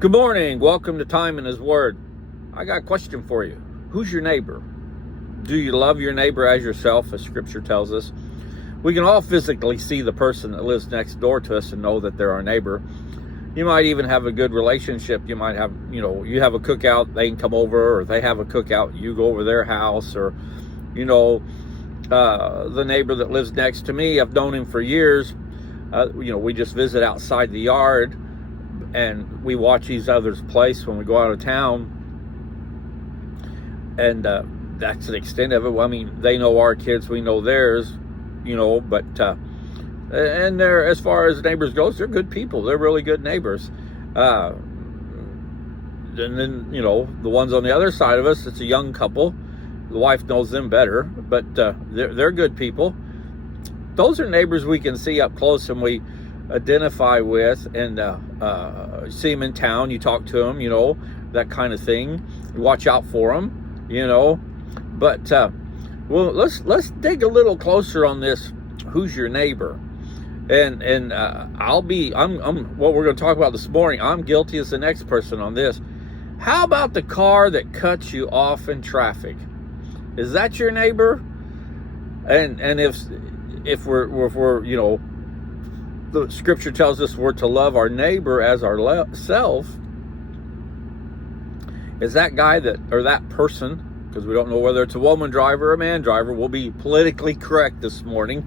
Good morning. Welcome to Time in His Word. I got a question for you. Who's your neighbor? Do you love your neighbor as yourself, as Scripture tells us? We can all physically see the person that lives next door to us and know that they're our neighbor. You might even have a good relationship. You might have, you have a cookout, they can come over, or they have a cookout, you go over their house, or, the neighbor that lives next to me, I've known him for years. We just visit outside the yard and we watch each other's place when we go out of town. And that's the extent of it. Well, I mean, they know our kids, we know theirs, but and they're, as far as neighbors goes, they're good people. They're really good neighbors. And then, the ones on the other side of us, it's a young couple. The wife knows them better, but they're good people. Those are neighbors we can see up close and we identify with, and see them in town, you talk to them, that kind of thing. You watch out for them, but well, let's dig a little closer on this. Who's your neighbor? And I'm what we're going to talk about this morning. I'm guilty as the next person on this. How about the car that cuts you off in traffic? Is that your neighbor? And if we're the Scripture tells us we're to love our neighbor as ourself. Is that guy or that person, because we don't know whether it's a woman driver or a man driver, we'll be politically correct this morning,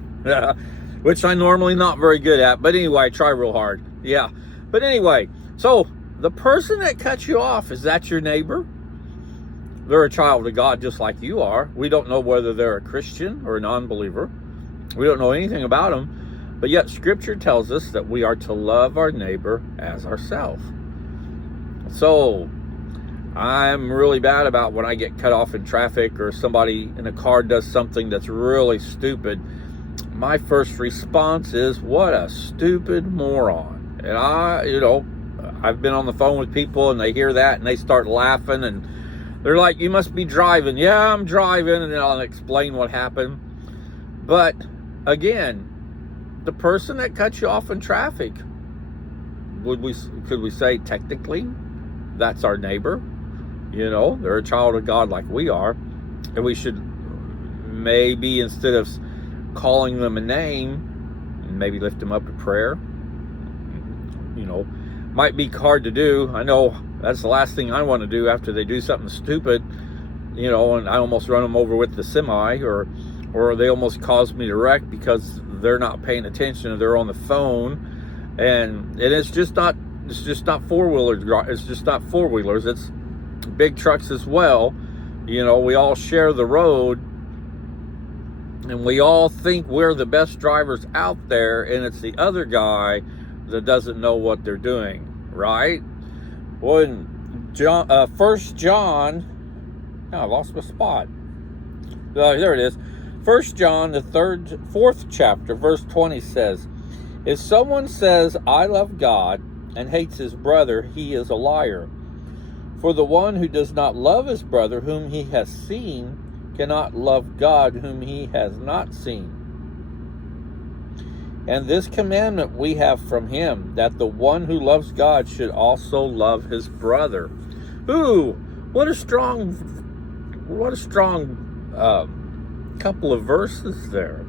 which I'm normally not very good at, but anyway, I try real hard. Yeah, but anyway, so the person that cuts you off, is that your neighbor? They're a child of God just like you are. We don't know whether they're a Christian or a non-believer. We don't know anything about them. But yet Scripture tells us that we are to love our neighbor as ourselves. So I'm really bad about when I get cut off in traffic or somebody in a car does something that's really stupid. My first response is, what a stupid moron. And I've been on the phone with people and they hear that and they start laughing and they're like, you must be driving. Yeah, I'm driving. And then I'll explain what happened. But again, the person that cuts you off in traffic, could we say technically that's our neighbor? They're a child of God like we are, and we should maybe, instead of calling them a name, maybe lift them up in prayer. Might be hard to do. I know that's the last thing I want to do after they do something stupid, and I almost run them over with the semi, or they almost cause me to wreck because they're not paying attention or they're on the phone. And it's just not four-wheelers. It's just not four-wheelers. It's big trucks as well. We all share the road and we all think we're the best drivers out there, and it's the other guy that doesn't know what they're doing, right? Well, in 1 John, I lost my spot. There it is. 1 John, the 4th chapter, verse 20 says, if someone says, I love God, and hates his brother, he is a liar. For the one who does not love his brother whom he has seen cannot love God whom he has not seen. And this commandment we have from him, that the one who loves God should also love his brother. Ooh, what a strong couple of verses there.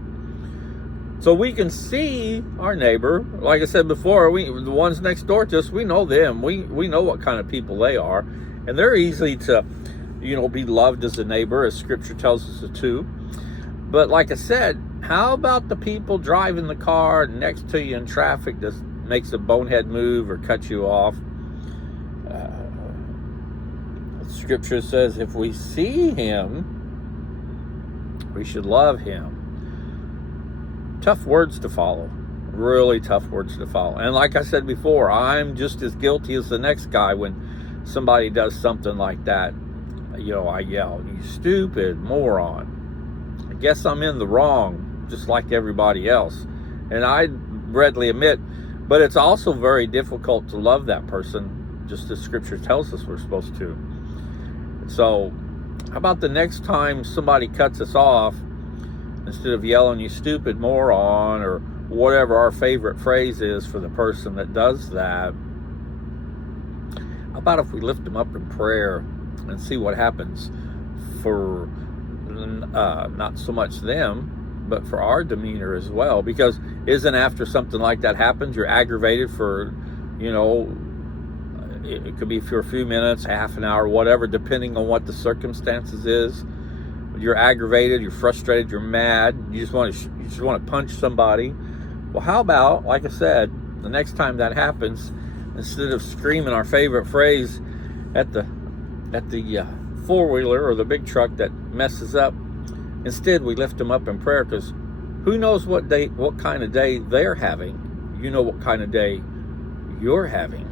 So we can see our neighbor. Like I said before, the ones next door to us, we know them. We know what kind of people they are, and they're easy to, be loved as a neighbor, as Scripture tells us to. But like I said, how about the people driving the car next to you in traffic that makes a bonehead move or cuts you off? Scripture says if we see him, we should love him. Tough words to follow. Really tough words to follow. And like I said before, I'm just as guilty as the next guy when somebody does something like that. I yell, you stupid moron. I guess I'm in the wrong, just like everybody else. And I readily admit, but it's also very difficult to love that person, just as Scripture tells us we're supposed to. So, how about the next time somebody cuts us off, instead of yelling, you stupid moron, or whatever our favorite phrase is for the person that does that, How about if we lift them up in prayer and see what happens for not so much them, but for our demeanor as well? Because isn't after something like that happens, you're aggravated for, it could be for a few minutes, half an hour, whatever, depending on what the circumstances is. You're aggravated, you're frustrated, you're mad, you just want to punch somebody. Well, how about, like I said, the next time that happens, instead of screaming our favorite phrase at the four-wheeler or the big truck that messes up, instead we lift them up in prayer, because who knows what kind of day they're having. You know what kind of day you're having.